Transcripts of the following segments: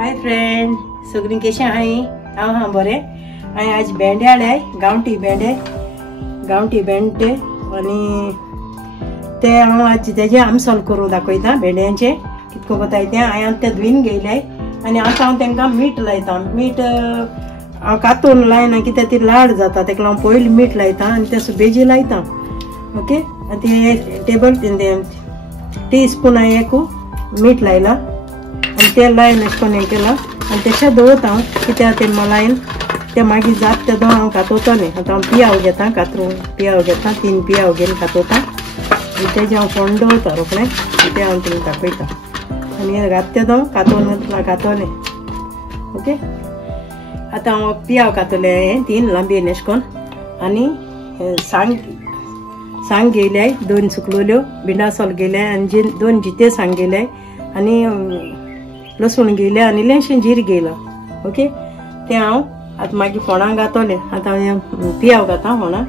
Hi friend, सगळीं कशी आहाय? हांव हा बरें. हांवें आज भेंडे हाडले, गांवठी भेंडे आनी ते हांव आज तेजे आमसोल करून दाखयता. भेंड्यांचे कितको कोताय तें हांवें ते धुवन घेयले आनी आतां हांव तांकां मीठ लायता. मीठ हांव कातून लायना कित्याक ती लाड जाता, ताका लागून पयलीं मीठ लायता आनी ते बेजी लायता. ओके, आनी ते टेबल टी स्पून एक मीठ लायला आनी तेल लायन अशें करून हें केलां आनी तशें दवरता हांव. कित्याक तें लायन ते मागीर जात ते हांव कातोवतलें. आतां हांव पियाव घेता, कातरून पियाव घेता, 3 पियाव घेवन कातोवता आनी तेजें हांव फोंड दवरता रोखडें. तें हांव तुमकां दाखयता आनी घातले तो कातोलें. ओके, आतां हांव पियाव कातले 3 लांबयेन अशें करून आनी सांग घेयले 2 सुकलोल्यो, भिंडासोल घेयले आनी 2 जिते सांग घेयले आनी लसूण घेयले आनी इल्लेंशें जीर घेयलां. ओके, तें हांव आतां मागीर फोंडां घातलें. आतां हांव पियाव घाता फोंडां.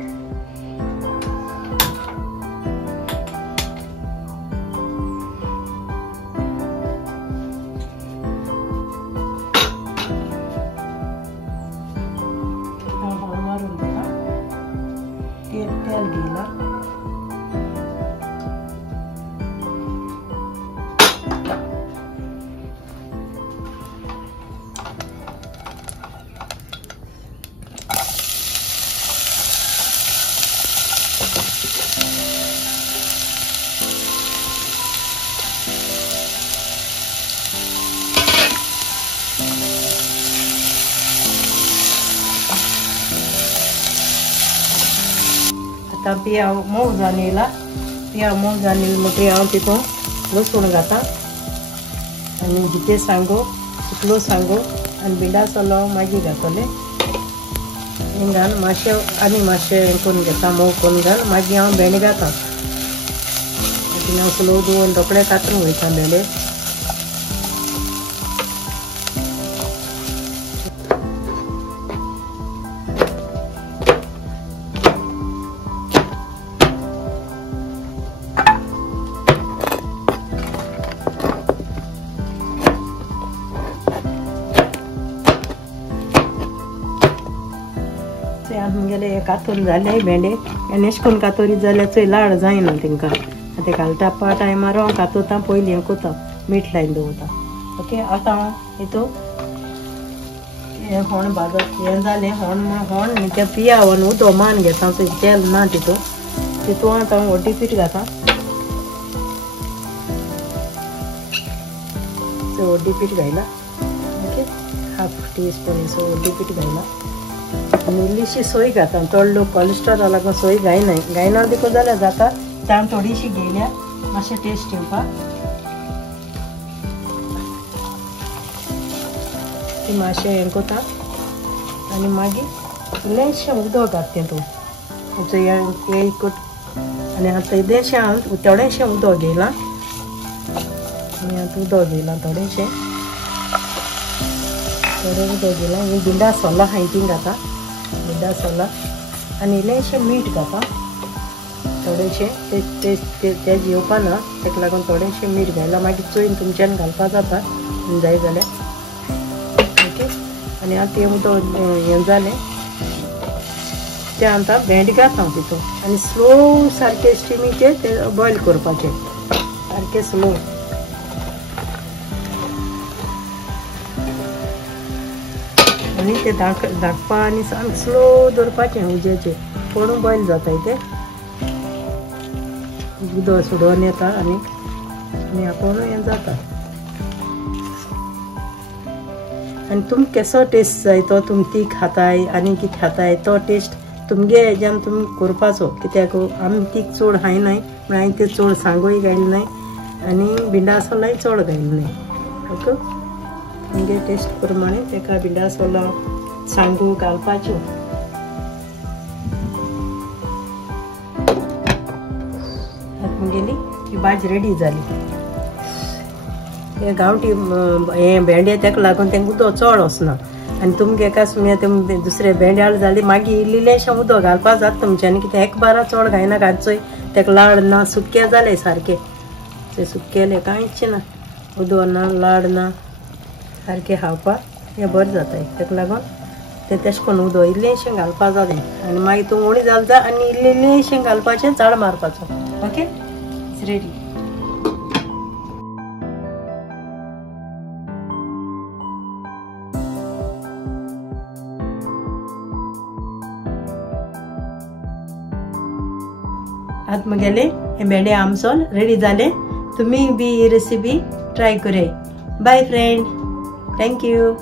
मारून घेता, तेल घेयला आतां पियाव मोव जावन येयला. पियाव मोव जावन येयले म्हणटकीर हांव तितून लसूण घाता आनी जिते सांगो, सुकलो सांगो आनी भिंडासोलो मागीर घातलें. हें घाल मातशें आनी मातशें हें करून घेता, मोव करून घाल. मागीर हांव भेंडे घाता. मागीर हांव स्लो दवरून रोखडें कातून वयता भेंडे. आमगेले कातून जाले भेंडे आनी अशें करून कातोरी जाल्यार चोय लाड जायना तांकां. ते घालता टायमार हांव कातोता, पयलीं हें कोता, मीठ लायन दवरता. ओके, आतां हांव हितू हें होण भाजत हें जालें. होण न्ही तें पियाव आनी उदो मान घेता, तेल ना तितू आतां हांव हळदी पीठ घाता. हळदी पीठ घायला. ओके, 1/2 टीस्पून हळदी पीठ घायला आनी इल्लीशी सोय घाता. चड लोक कोलेस्ट्रॉला लागून सोय गायना देखो जाल्यार जाता. ते हांव थोडीशी घेयल्या मातशें टेस्ट येवपाक. ती मातशें हें कोता आनी मागीर इल्लेंशें उदक घात तेतून. हें आनी आतां इल्लेंशें हांव थोडेंशें उदक घेयलां आनी आतां उदक घेयलां थोडेंशें उदक घेयलां. ही भिंडासोला हांवें तीं घाता, भिंडासोला आनी इल्लेंशें मीठ घाता. थोडेंशें तेज येवपा ना, ताका लागून थोडेंशें मीठ घायलां. मागीर चोयन तुमच्यान घालपा जाता जाय जाल्यार. ओके, आनी आतां तें उदक हें जालें तें आतां भेंडे घाता तितून आनी स्लो सारकें स्टिमीचेर तें बॉयल करपाचें, सारकें स्लो. आनी ते धाकपा आनी सामकें स्लो दवरपाचें उज्याचेर. कोणूय बॉयल जाताय तें उदक सुडोवन येता आनी आपूण हें जाता. आनी तुमकां केसो टेस्ट जाय तो, तुमी तीख खाताय आनी कितें खाताय तो टेस्ट तुमगे हेज्यान तुमी करपाचो. कित्याक आमी तीख चड खायनाय म्हण हांवें ते चड सांगोय घायले नाय आनी भिंडासोलाय चड घायले नाय. ओके, तुमगे टेस्ट प्रमाणे तेका भिंडासोला सांगो घालपाच्यो. आमगेली ही भाजी रेडी जाली. हे गांवठी हें भेंडे ताका लागून तेंका उदक चड वचना आनी तुमगे एका सुमया दुसरे भेंडे हाड जाल्यार मागीर इल्लेंशें उदक घालपा जाता तुमच्यानी. कित्याक एक बारा चड घायना घालचोय, ताका लाड ना, सुकें जालें सारकें. ते सुकेलें कांयच ना, उदक ना, लाड ना, सारकें खावपाक हें बरें जाता ताका लागून तें तशें करून उदक इल्लेंशें घालपा जालें आनी मागीर तूं उणी जाता आनी इल्लेंशें घालपाचें झाड मारपाचो ओके इट्स रेडी आतां म्हगेले हे भेंडे आमसोल रेडी जाले तुम्ही बी ही रेसिपी ट्राय करे बाय फ्रेंड थँक यू